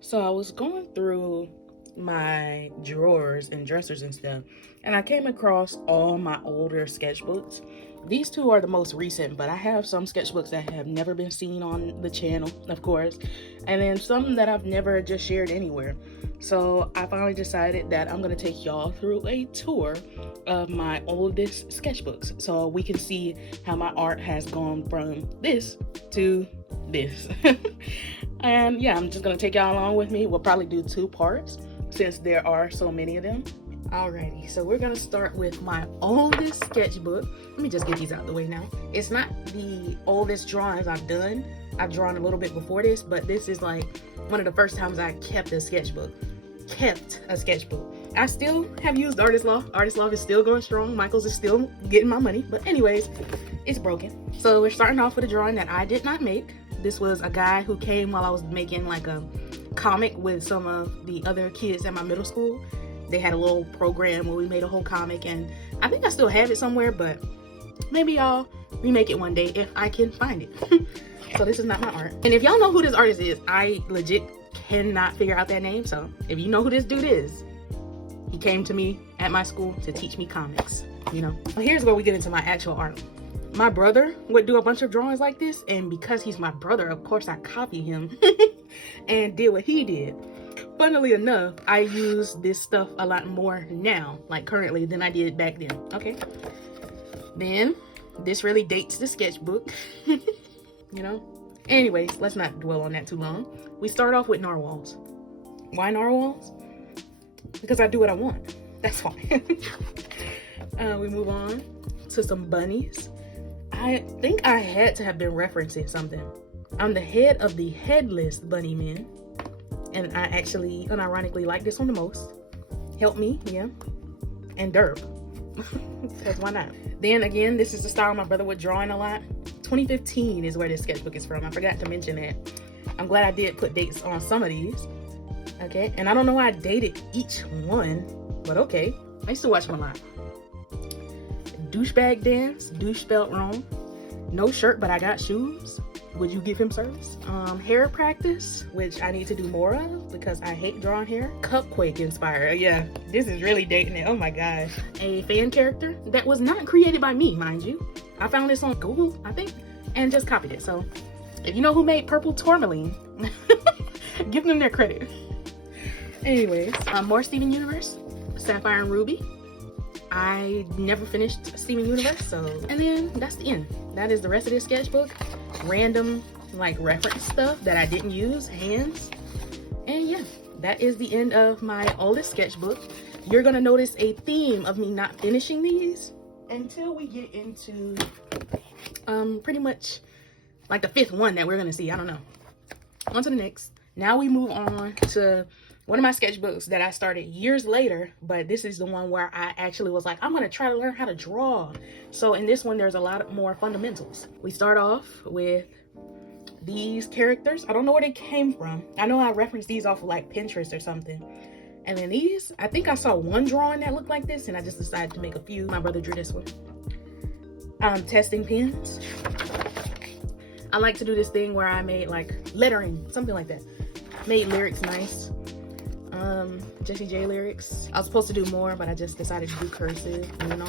So I was going through my drawers and dressers and stuff, and I came across all my older sketchbooks. These two are the most recent, but I have some sketchbooks that have never been seen on the channel, of course, and then some that I've never just shared anywhere. So I finally decided that I'm gonna take y'all through a tour of my oldest sketchbooks so we can see how my art has gone from this to this. And yeah, I'm just gonna take y'all along with me. We'll probably do two parts since there are so many of them. Alrighty, so we're gonna start with my oldest sketchbook. Let me just get these out of the way now. It's not the oldest drawings I've done. I've drawn a little bit before this, but this is like one of the first times I kept a sketchbook. I still have used Artist Loft. Artist Loft is still going strong. Michaels is still getting my money, but anyways, it's broken. So we're starting off with a drawing that I did not make. This was a guy who came while I was making like a comic with some of the other kids at my middle school. They had a little program where we made a whole comic, and I think I still have it somewhere, but maybe I'll remake it one day if I can find it. So this is not my art. And if y'all know who this artist is, I legit cannot figure out that name. So if you know who this dude is, he came to me at my school to teach me comics, you know. Well, here's where we get into my actual art. My brother would do a bunch of drawings like this, and because he's my brother, of course I copy him and did what he did. Funnily enough, I use this stuff a lot more now, like currently, than I did back then. Okay, then this really dates the sketchbook. You know, anyways, let's not dwell on that too long. We start off with narwhals. Why narwhals? Because I do what I want. That's why. We move on to some bunnies. I think I had to have been referencing something. I'm the head of the headless bunny men, and I actually unironically like this one the most. Help me, yeah, and derp. Because why not? Then again, this is the style my brother would draw in a lot. 2015 is where this sketchbook is from. I forgot to mention that. I'm glad I did put dates on some of these. Okay, and I don't know why I dated each one, but okay. I used to watch them a lot. Douchebag dance, douche spelled wrong. No shirt, but I got shoes. Would you give him service? Hair practice, which I need to do more of because I hate drawing hair. Cupquake inspired. Yeah, this is really dating it. Oh my gosh. A fan character that was not created by me, mind you. I found this on Google, I think, and just copied it. So if you know who made Purple Tourmaline, give them their credit. Anyways, more Steven Universe, Sapphire and Ruby. I never finished Steven Universe, so, and then that's the end. That is the rest of this sketchbook. Random like reference stuff that I didn't use, hands, and yeah, that is the end of my oldest sketchbook. You're gonna notice a theme of me not finishing these until we get into pretty much like the fifth one that we're gonna see. I don't know. On to the next. Now we move on to one of my sketchbooks that I started years later, but this is the one where I actually was like, I'm gonna try to learn how to draw. So in this one, there's a lot more fundamentals. We start off with these characters. I don't know where they came from. I know I referenced these off of like Pinterest or something. And then these, I think I saw one drawing that looked like this, and I just decided to make a few. My brother drew this one. Testing pens. I like to do this thing where I made like lettering, something like that. Made lyrics nice. Jessie J lyrics. I was supposed to do more, but I just decided to do cursive. Moving on.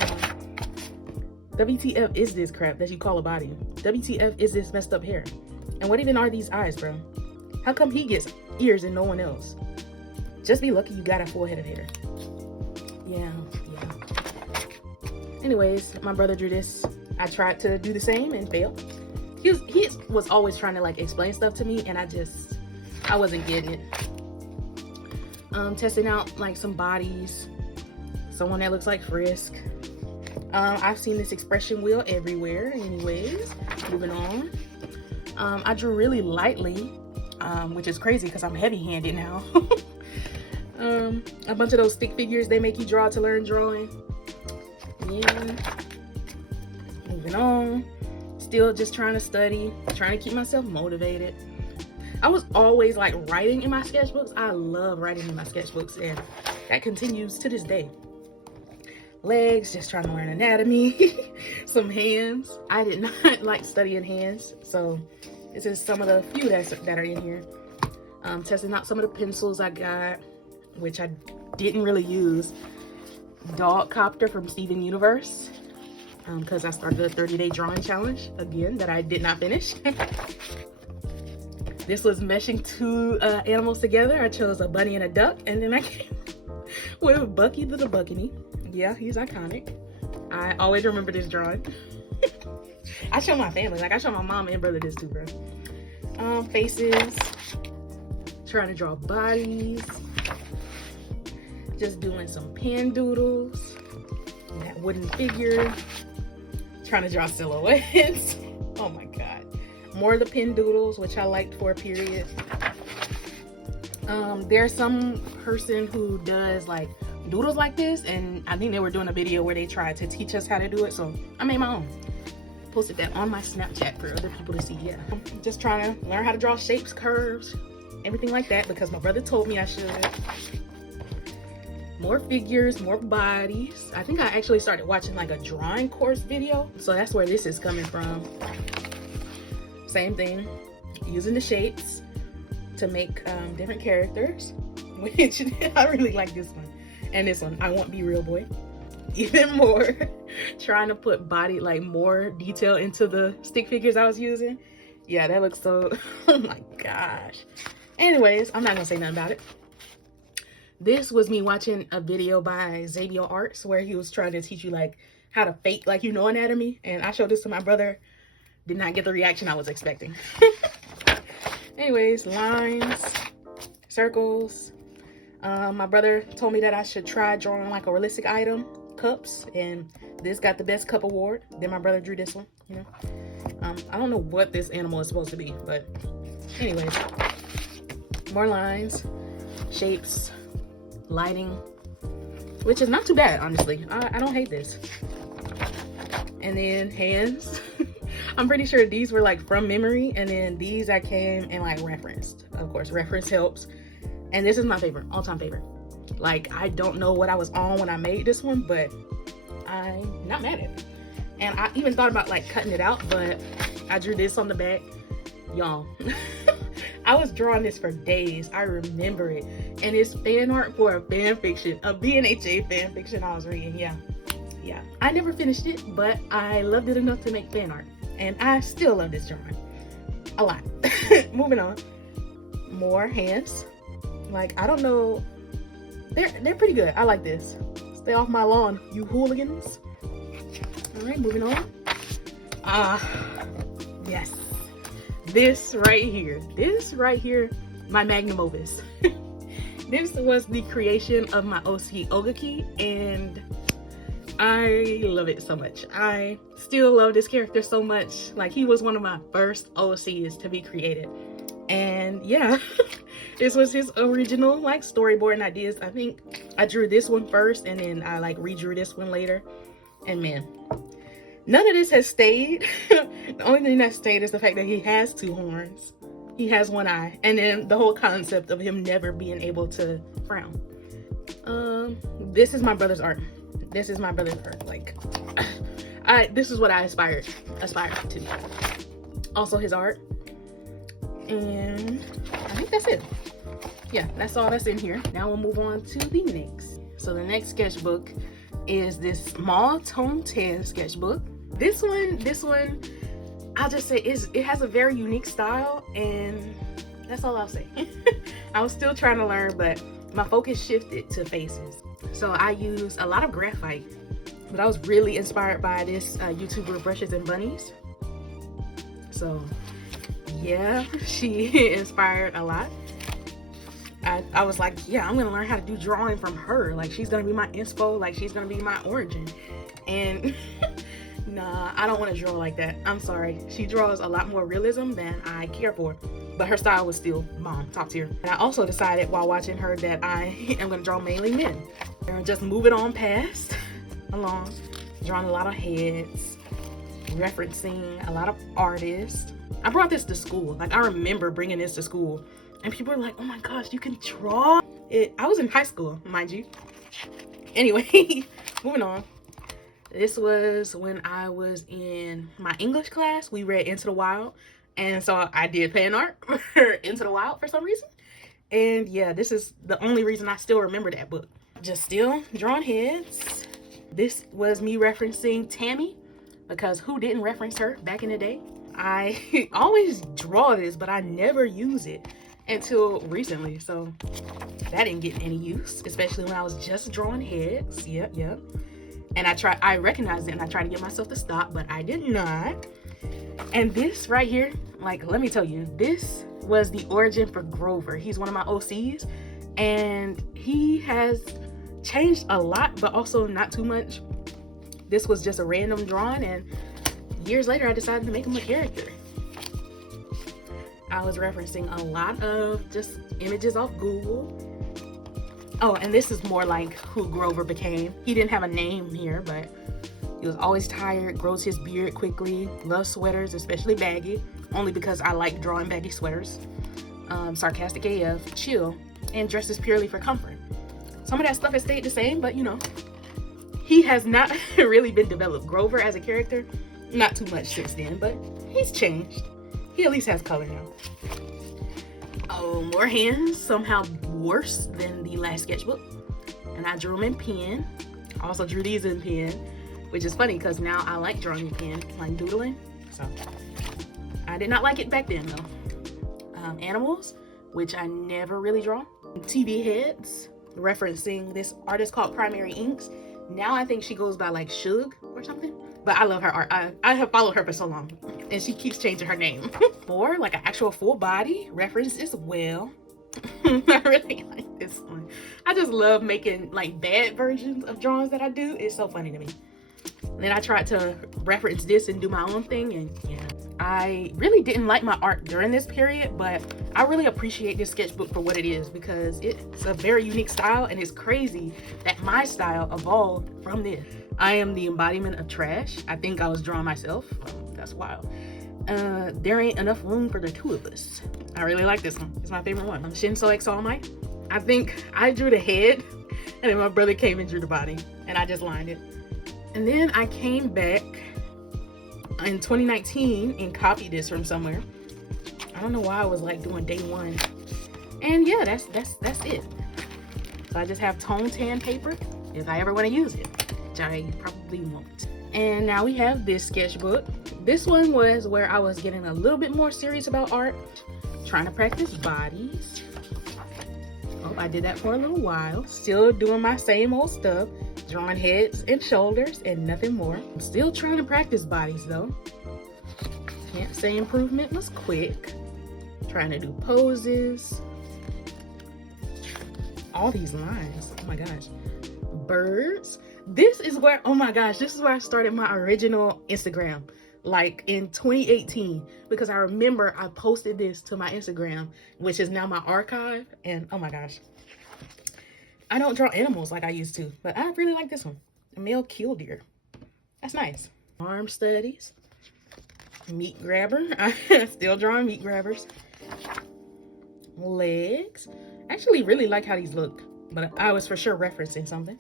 WTF is this crap that you call a body? WTF is this messed up hair? And what even are these eyes, bro? How come he gets ears and no one else? Just be lucky you got a full head of hair. Yeah. Anyways, my brother drew this. I tried to do the same and failed. He was always trying to like explain stuff to me, and I wasn't getting it. Testing out like some bodies. Someone that looks like Frisk. I've seen this expression wheel everywhere. Anyways, moving on. I drew really lightly, which is crazy because I'm heavy-handed now. A bunch of those stick figures they make you draw to learn drawing. Yeah. Moving on. Still just trying to study, trying to keep myself motivated. I was always like writing in my sketchbooks. I love writing in my sketchbooks, and that continues to this day. Legs, just trying to learn anatomy. Some hands. I did not like studying hands, so this is some of the few that are in here. Testing out some of the pencils I got, which I didn't really use. Dog Copter from Steven Universe, because I started a 30-day drawing challenge again that I did not finish. This was meshing two animals together. I chose a bunny and a duck, and then I came with Bucky the Buckany. Yeah, he's iconic. I always remember this drawing. I show my family, like I show my mom and brother this too, bro. Faces, trying to draw bodies, just doing some pen doodles, that wooden figure, trying to draw silhouettes. Oh my god, more of the pen doodles, which I liked for a period. There's some person who does like doodles like this, and I think they were doing a video where they tried to teach us how to do it, so I made my own. Posted that on my Snapchat for other people to see. Yeah, I'm just trying to learn how to draw shapes, curves, everything like that, because my brother told me I should. More figures, more bodies. I think I actually started watching like a drawing course video, so that's where this is coming from. Same thing, using the shapes to make different characters, which I really like this one. And this one, I Want Be Real Boy, even more. Trying to put body, like more detail into the stick figures I was using. Yeah, that looks so, oh my gosh. Anyways, I'm not gonna say nothing about it. This was me watching a video by Xavier Arts where he was trying to teach you like how to fake like you know anatomy. And I showed this to my brother. Did not get the reaction I was expecting. Anyways, lines, circles. My brother told me that I should try drawing like a realistic item, cups, and this got the best cup award. Then my brother drew this one, you know. I don't know what this animal is supposed to be, but anyways, more lines, shapes, lighting, which is not too bad, honestly. I don't hate this. And then hands. I'm pretty sure these were like from memory, and then these I came and like referenced. Of course, reference helps. And this is my favorite, all-time favorite. Like, I don't know what I was on when I made this one, but I'm not mad at it. And I even thought about like cutting it out, but I drew this on the back. Y'all, I was drawing this for days. I remember it. And it's fan art for a fan fiction, a BNHA fan fiction I was reading. Yeah. I never finished it, but I loved it enough to make fan art. And I still love this drawing a lot. Moving on. More hands. Like, I don't know, they're pretty good. I like this. Stay off my lawn, you hooligans. All right, moving on. Yes, this right here, my magnum opus. This was the creation of my OC Ogaki, and I love it so much. I still love this character so much. Like, he was one of my first OCs to be created. And yeah, this was his original like storyboard and ideas. I think I drew this one first, and then I like redrew this one later. And man, none of this has stayed. The only thing that stayed is the fact that he has two horns. He has one eye. And then the whole concept of him never being able to frown. This is my brother's art. This is my brother's art. Like, this is what I aspired to. Also his art. And I think that's it. Yeah, that's all that's in here. Now we'll move on to the next. So the next sketchbook is this small tone 10 sketchbook. This one, I'll just say it has a very unique style, and that's all I'll say. I was still trying to learn, but my focus shifted to faces. So I used a lot of graphite, but I was really inspired by this YouTuber Brushes and Bunnies. So yeah, she inspired a lot. I was like, yeah, I'm gonna learn how to do drawing from her. Like, she's gonna be my inspo, like she's gonna be my origin. And nah, I don't want to draw like that. I'm sorry. She draws a lot more realism than I care for, but her style was still bomb, top tier. And I also decided while watching her that I am gonna draw mainly men. And just moving on past along, drawing a lot of heads, referencing a lot of artists. I brought this to school. Like, I remember bringing this to school, and people were like, oh my gosh, you can draw it. I was in high school, mind you. Anyway, moving on. This was when I was in my English class. We read Into the Wild, and so I did fan art for Into the Wild for some reason. And yeah, this is the only reason I still remember that book. Just still drawing heads. This was me referencing Tammy, because who didn't reference her back in the day? I always draw this, but I never use it until recently. So that didn't get any use, especially when I was just drawing heads. Yep. And I recognized it and I tried to get myself to stop, but I did not. And this right here, like, let me tell you, this was the origin for Grover. He's one of my OCs, and he has changed a lot, but also not too much. This was just a random drawing, and years later I decided to make him a character. I was referencing a lot of just images off Google. Oh, and this is more like who Grover became. He didn't have a name here, but he was always tired, grows his beard quickly, loves sweaters, especially baggy, only because I like drawing baggy sweaters. Sarcastic AF, chill, and dresses purely for comfort. Some of that stuff has stayed the same, but you know, he has not really been developed. Grover as a character, not too much since then, but he's changed. He at least has color now. Oh, more hands, somehow worse than the last sketchbook. And I drew them in pen. I also drew these in pen, which is funny because now I like drawing in pen, like doodling. So I did not like it back then though. Animals, which I never really draw. TV heads, referencing this artist called Primary Inks. Now I think she goes by like Shug or something, but I love her art. I have followed her for so long, and she keeps changing her name. Or like an actual full body reference as well. I really like this one. I just love making like bad versions of drawings that I do. It's so funny to me. And then I tried to reference this and do my own thing, and yeah. I really didn't like my art during this period, but I really appreciate this sketchbook for what it is, because it's a very unique style, and it's crazy that my style evolved from this. I am the embodiment of trash. I think I was drawing myself. That's wild. There ain't enough room for the two of us. I really like this one. It's my favorite one. Shinso X All Might. I think I drew the head, and then my brother came and drew the body, and I just lined it. And then I came back in 2019 and copied this from somewhere. I don't know why I was like doing day one. And yeah, that's it. So I just have tone tan paper if I ever want to use it, which I probably won't. And now we have this sketchbook. This one was where I was getting a little bit more serious about art, trying to practice bodies. Oh, I did that for a little while. Still doing my same old stuff, drawing heads and shoulders and nothing more. I'm still trying to practice bodies though. Can't say improvement was quick. Trying to do poses. All these lines, oh my gosh. Birds. This is where, oh my gosh, this is where I started my original Instagram, like in 2018, because I remember I posted this to my Instagram, which is now my archive, and oh my gosh. I don't draw animals like I used to, but I really like this one. A male killdeer. That's nice. Arm studies. Meat grabber. I'm still drawing meat grabbers. Legs. I actually really like how these look, but I was for sure referencing something.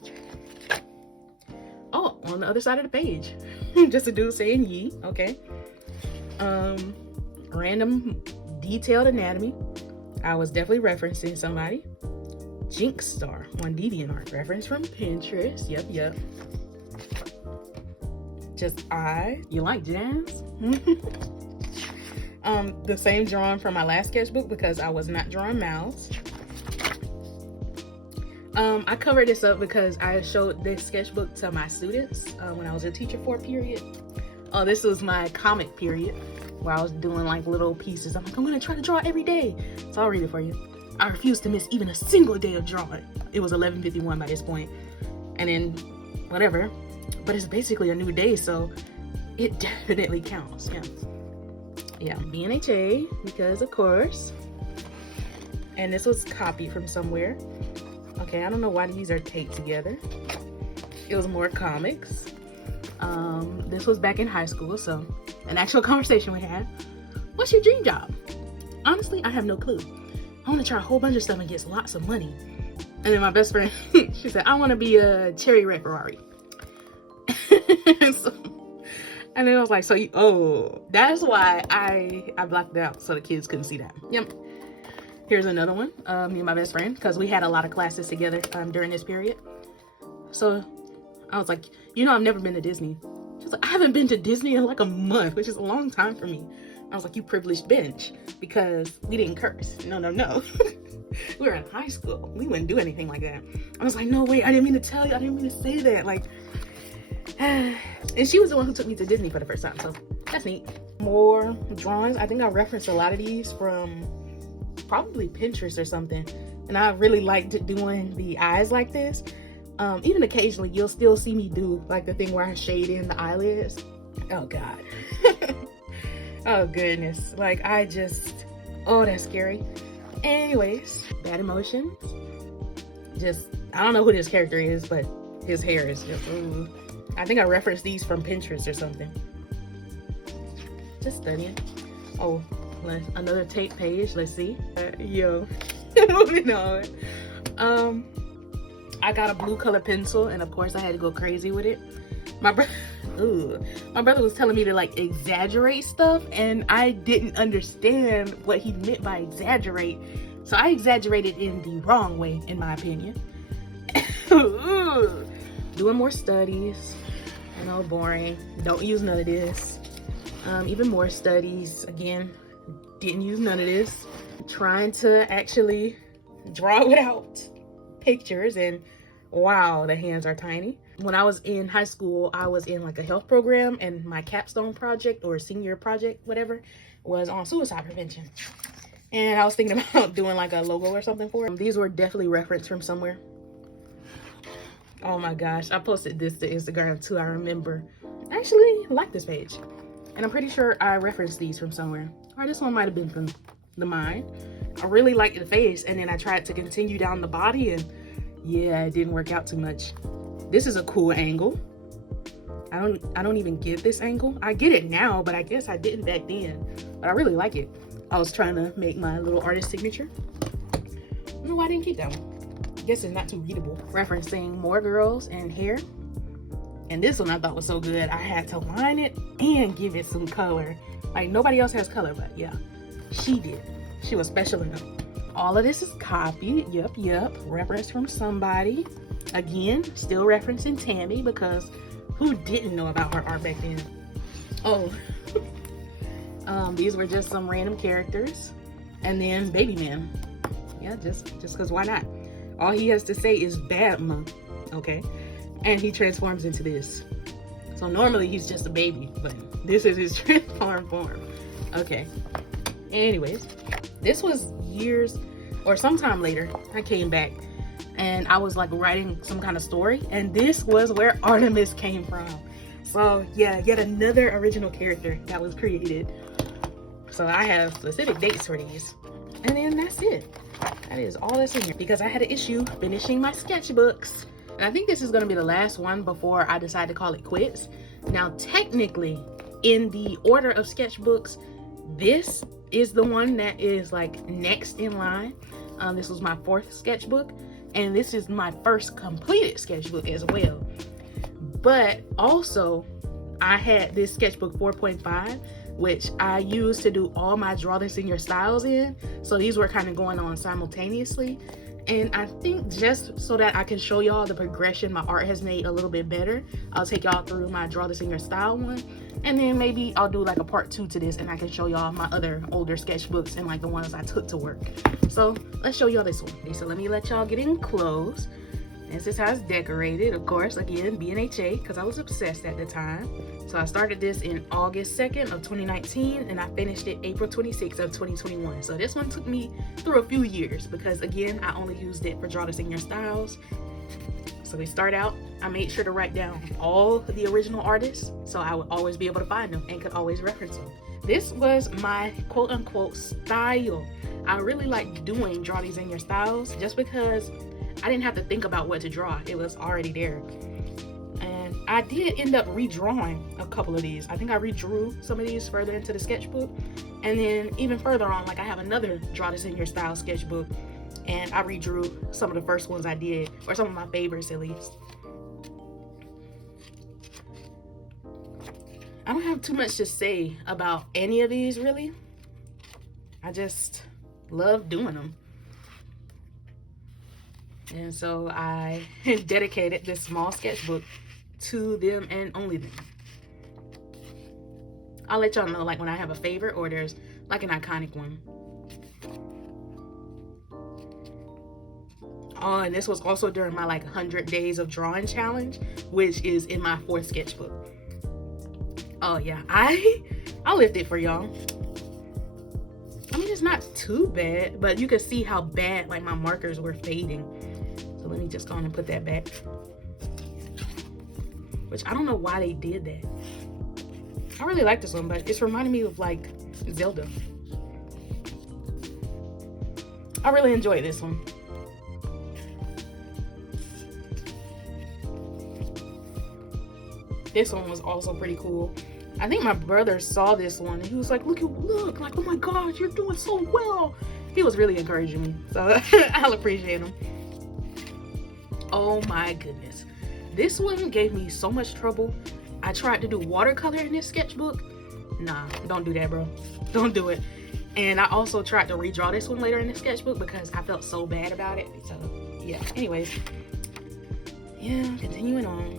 Oh, on the other side of the page. Just a dude saying ye. Okay. Random detailed anatomy. I was definitely referencing somebody. Jinx Star on DeviantArt, reference from Pinterest. Yep. Just you like jazz? The same drawing from my last sketchbook because I was not drawing mouths. I covered this up because I showed this sketchbook to my students when I was a teacher for a period. Oh, this was my comic period where I was doing like little pieces. I'm like, I'm gonna try to draw every day. So I'll read it for you. I refused to miss even a single day of drawing. It was 11:51 by this point. And then whatever, but it's basically a new day, so it definitely counts. Yeah, BNHA, because of course. And this was copied from somewhere. Okay, I don't know why these are taped together. It was more comics. This was back in high school, so an actual conversation we had. What's your dream job? Honestly, I have no clue. I want to try a whole bunch of stuff and get lots of money. And then my best friend, she said, I want to be a cherry red Ferrari. And then I was like, so that's why I blocked it out so the kids couldn't see that. Yep. Here's another one, me and my best friend, because we had a lot of classes together during this period. So I was like, you know, I've never been to Disney. She was like, I haven't been to Disney in like a month, which is a long time for me. I was like, you privileged bitch, because we didn't curse. No, no, no. We were in high school. We wouldn't do anything like that. I was like, no, wait, I didn't mean to tell you. I didn't mean to say that. Like, and she was the one who took me to Disney for the first time. So that's neat. More drawings. I think I referenced a lot of these from probably Pinterest or something. And I really liked doing the eyes like this. Even occasionally you'll still see me do like the thing where I shade in the eyelids. Oh God. Oh goodness. Like I just, oh, that's scary. Anyways, bad emotions. Just, I don't know who this character is, but his hair is just, ooh. I think I referenced these from Pinterest or something. Just studying. Oh, another tape page. Let's see. Yo, moving on. I got a blue color pencil, and of course I had to go crazy with it. My brother was telling me to like exaggerate stuff, and I didn't understand what he meant by exaggerate. So I exaggerated in the wrong way, in my opinion. Doing more studies. I know, boring. Don't use none of this. Even more studies. Again, didn't use none of this. Trying to actually draw without pictures, and wow, the hands are tiny. When I was in high school, I was in like a health program, and my capstone project or senior project, whatever, was on suicide prevention. And I was thinking about doing like a logo or something for it. These were definitely referenced from somewhere. Oh my gosh, I posted this to Instagram too, I remember. I actually like this page. And I'm pretty sure I referenced these from somewhere. Or this one might have been from the mind. I really liked the face, and then I tried to continue down the body, and yeah, it didn't work out too much. This is a cool angle. I don't even get this angle. I get it now, but I guess I didn't back then. But I really like it. I was trying to make my little artist signature. I don't know why I didn't keep that one. I guess it's not too readable. Referencing more girls and hair. And this one I thought was so good. I had to line it and give it some color. Like nobody else has color, but yeah, she did. She was special enough. All of this is copied. Yup. Reference from somebody. Again, still referencing Tammy, because who didn't know about her art back then? Oh. These were just some random characters. And then Baby Man. Yeah, just because why not? All he has to say is Badma. Okay. And he transforms into this. So normally he's just a baby, but this is his transformed form. Okay. Anyways, this was years or sometime later. I came back and I was like writing some kind of story, and this was where Artemis came from. So yeah, yet another original character that was created. So I have specific dates for these. And then that's it. That is all that's in here, because I had an issue finishing my sketchbooks. And I think this is going to be the last one before I decide to call it quits. Now, technically, in the order of sketchbooks, this is the one that is like next in line. This was my 4th sketchbook, and this is my first completed sketchbook as well. But also, I had this sketchbook 4.5, which I used to do all my draw this in your styles in. So these were kind of going on simultaneously. And I think just so that I can show y'all the progression my art has made a little bit better, I'll take y'all through my draw this in your style one, and then maybe I'll do like a part 2 to this, and I can show y'all my other older sketchbooks and like the ones I took to work. So let's show y'all this one. So let me let y'all get in close. This is how it's decorated, of course, again, BNHA, because I was obsessed at the time. So I started this in August 2nd of 2019, and I finished it April 26th of 2021. So this one took me through a few years, because again, I only used it for Draw This in Your Styles. So we start out, I made sure to write down all the original artists, so I would always be able to find them and could always reference them. This was my quote unquote style. I really like doing Draw These in Your Styles just because I didn't have to think about what to draw. It was already there. And I did end up redrawing a couple of these. I think I redrew some of these further into the sketchbook. And then even further on, like I have another Draw This in Your Style sketchbook, and I redrew some of the first ones I did, or some of my favorites at least. I don't have too much to say about any of these really. I just love doing them. And so I dedicated this small sketchbook to them and only them. I'll let y'all know like when I have a favorite or there's like an iconic one. Oh, and this was also during my like 100 days of drawing challenge, which is in my 4th sketchbook. Oh yeah, I'll lift it for y'all. I mean, it's not too bad, but you can see how bad like my markers were fading. So let me just go on and put that back. Which I don't know why they did that. I really like this one, but it's reminding me of like Zelda. I really enjoyed this one. This one was also pretty cool. I think my brother saw this one and he was like, look, like, oh my gosh, you're doing so well. He was really encouraging me, so I'll appreciate him. Oh my goodness. This one gave me so much trouble. I tried to do watercolor in this sketchbook. Nah, don't do that, bro. Don't do it. And I also tried to redraw this one later in the sketchbook because I felt so bad about it. So yeah, anyways. Yeah, continuing on.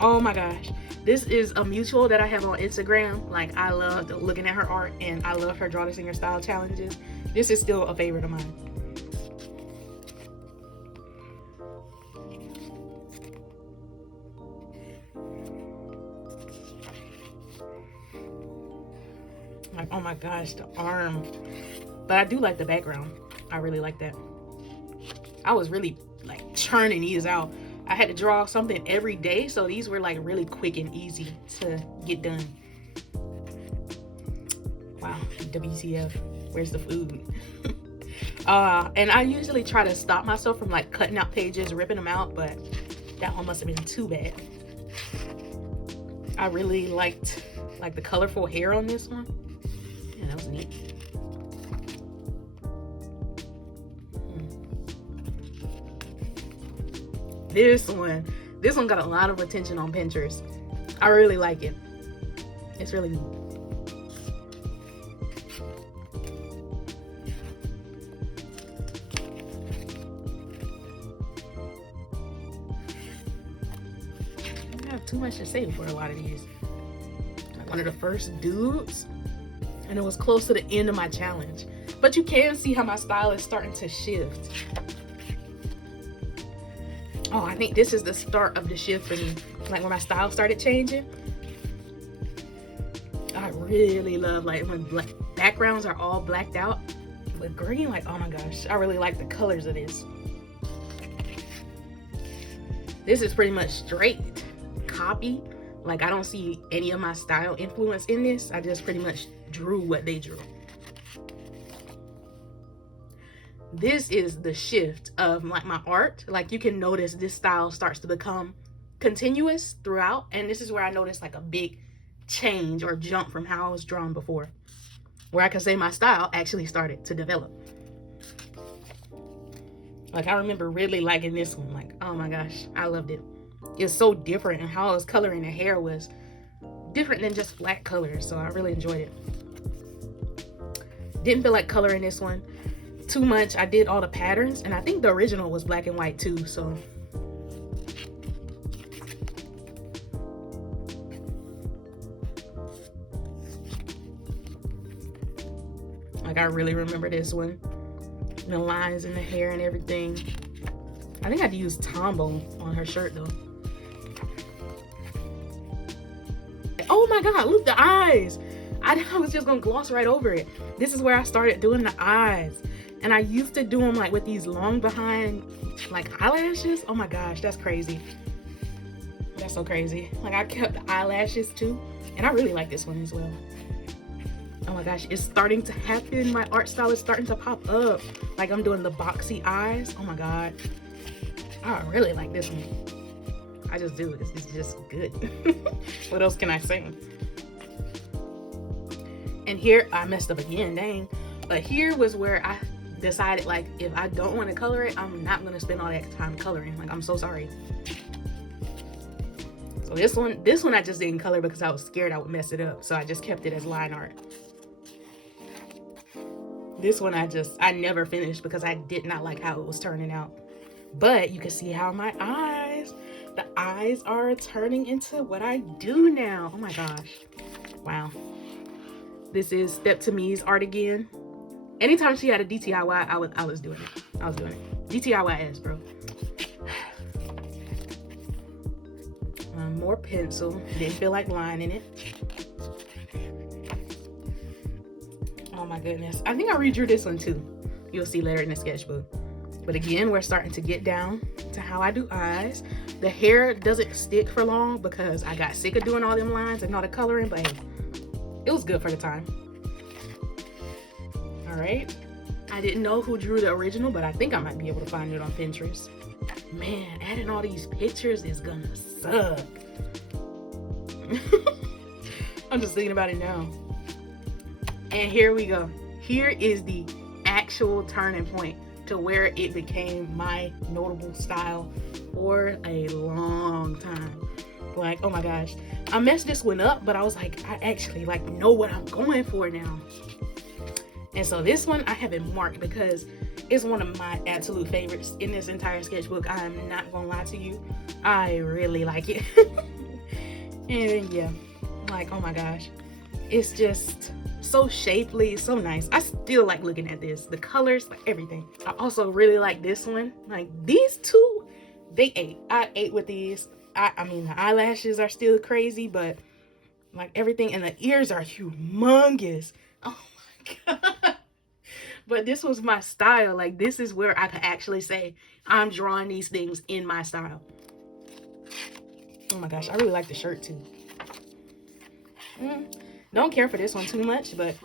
Oh my gosh. This is a mutual that I have on Instagram. Like, I loved looking at her art and I love her Draw to Singer style challenges. This is still a favorite of mine. Like, oh my gosh, the arm. But I do like the background. I really like that. I was really like churning these out. I had to draw something every day, so these were like really quick and easy to get done. Wow, WTF, where's the food? And I usually try to stop myself from like cutting out pages, ripping them out, but that one must have been too bad. I really liked like the colorful hair on this one. Yeah, that was neat. This one got a lot of attention on Pinterest. I really like it. It's really neat. I don't have too much to say for a lot of these. Like one of the first dudes, and it was close to the end of my challenge. But you can see how my style is starting to shift. Oh, I think this is the start of the shift for me. Like when my style started changing. I really love like when black backgrounds are all blacked out with green. Like, oh my gosh, I really like the colors of this. This is pretty much straight copy. Like, I don't see any of my style influence in this. I just pretty much drew what they drew. This is the shift of like my art. Like, you can notice this style starts to become continuous throughout, and this is where I noticed like a big change or jump from how I was drawn before, where I can say my style actually started to develop. Like, I remember really liking this one. Like, oh my gosh, I loved it. It's so different, and how I was coloring the hair was different than just flat colors, so I really enjoyed it. Didn't feel like coloring this one too much. I did all the patterns, and I think the original was black and white too, so like I really remember this one. The lines in the hair and everything. I think I had to use Tombow on her shirt though. Oh my god, look, the eyes. I was just gonna gloss right over it. This is where I started doing the eyes. And I used to do them like with these long behind like eyelashes. Oh my gosh, that's crazy. That's so crazy. Like, I kept the eyelashes too. And I really like this one as well. Oh my gosh, it's starting to happen. My art style is starting to pop up. Like, I'm doing the boxy eyes. Oh my god. I really like this one. I just do. It's just good. What else can I say? And here, I messed up again, dang. But here was where I decided, like, if I don't want to color it, I'm not going to spend all that time coloring. Like, I'm so sorry. So this one I just didn't color because I was scared I would mess it up. So I just kept it as line art. This one I never finished because I did not like how it was turning out. But you can see how the eyes are turning into what I do now. Oh my gosh. Wow. This is Step2Me's art again. Anytime she had a DTIY, I was doing it. I was doing it. DTIYS, bro. More pencil. Didn't feel like lining it. Oh my goodness. I think I redrew this one too. You'll see later in the sketchbook. But again, we're starting to get down to how I do eyes. The hair doesn't stick for long because I got sick of doing all them lines and all the coloring, but hey, it was good for the time. All right. I didn't know who drew the original, but I think I might be able to find it on Pinterest. Man, adding all these pictures is gonna suck. I'm just thinking about it now. And here we go. Here is the actual turning point to where it became my notable style for a long time. Like, oh my gosh. I messed this one up, but I was like, I actually like know what I'm going for now. And so this one I have it marked because it's one of my absolute favorites in this entire sketchbook. I'm not gonna lie to you. I really like it. And yeah, like, oh my gosh. It's just so shapely, so nice. I still like looking at this. The colors, like everything. I also really like this one. Like these two, they ate. I ate with these. I mean, the eyelashes are still crazy, but like everything, and the ears are humongous. Oh my God. But this was my style. Like this is where I could actually say I'm drawing these things in my style. Oh my gosh, I really like the shirt too. Don't care for this one too much, but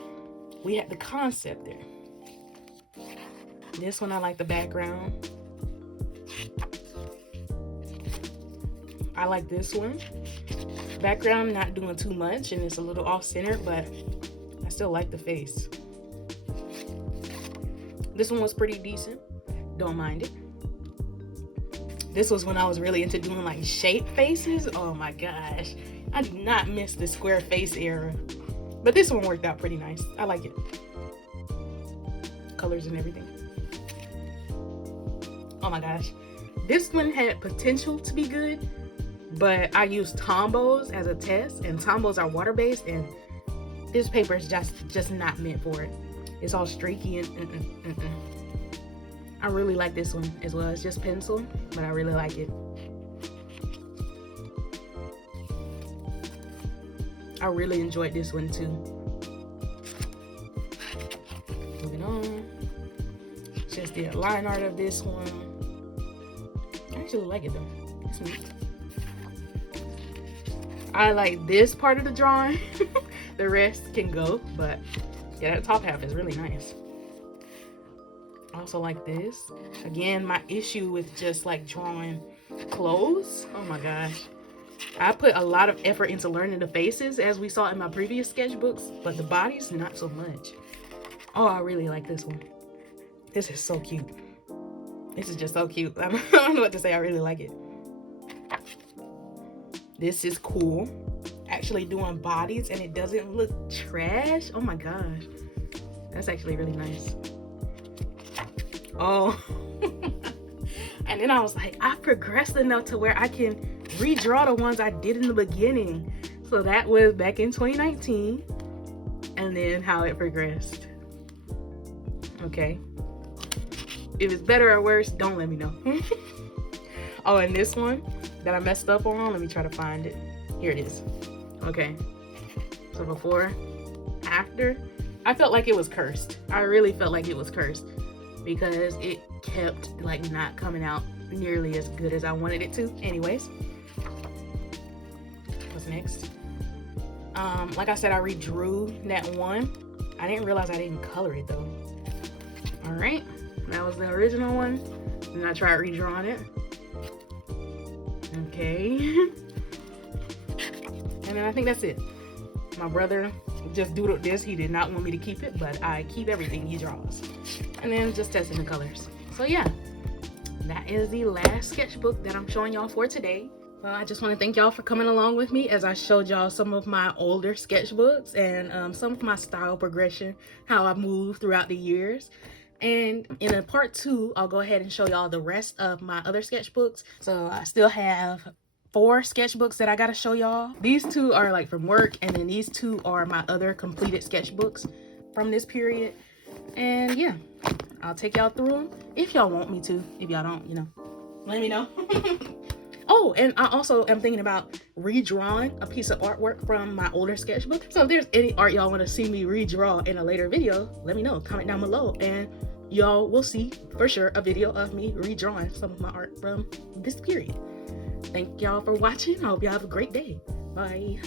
we had the concept there. This one I like the background. I like this one. Background not doing too much and it's a little off-center, but I still like the face. This one was pretty decent. Don't mind it. This was when I was really into doing like shape faces. Oh my gosh. I did not miss the square face era. But this one worked out pretty nice. I like it. Colors and everything. Oh my gosh. This one had potential to be good, but I used Tombows as a test, and Tombows are water-based, and this paper is just not meant for it. It's all streaky and I really like this one as well. It's just pencil, but I really like it. I really enjoyed this one too. Moving on. Just did a line art of this one. I actually like it though. It's neat. I like this part of the drawing. The rest can go, but yeah, that top half is really nice. I also like this. Again, my issue with just like drawing clothes. Oh my gosh. I put a lot of effort into learning the faces as we saw in my previous sketchbooks, but the bodies, not so much. Oh, I really like this one. This is so cute. This is just so cute. I don't know what to say. I really like it. This is cool. Actually doing bodies and it doesn't look trash. Oh my gosh. That's actually really nice. Oh. And then I was like, I progressed enough to where I can redraw the ones I did in the beginning. So that was back in 2019. And then how it progressed. Okay. If it's better or worse, don't let me know. Oh, and this one that I messed up on, let me try to find it. Here it is. Okay. So before, after, I felt like it was cursed. I really felt like it was cursed because it kept like not coming out nearly as good as I wanted it to. Anyways, what's next? Like I said, I redrew that one. I didn't realize I didn't color it though. All right, that was the original one. And I tried redrawing it. Okay. And then I think that's it. My brother just doodled this. He did not want me to keep it, but I keep everything he draws. And then just testing the colors. So yeah, that is the last sketchbook that I'm showing y'all for today. Well, I just want to thank y'all for coming along with me as I showed y'all some of my older sketchbooks and some of my style progression, how I moved throughout the years. And in a part 2, I'll go ahead and show y'all the rest of my other sketchbooks. So I still have 4 sketchbooks that I gotta show y'all. These 2 are like from work, and then these 2 are my other completed sketchbooks from this period. And yeah, I'll take y'all through them if y'all want me to. If y'all don't, you know, let me know. Oh, and I also am thinking about redrawing a piece of artwork from my older sketchbook. So if there's any art y'all want to see me redraw in a later video, let me know. Comment down below and y'all will see for sure a video of me redrawing some of my art from this period. Thank y'all for watching. I hope y'all have a great day. Bye.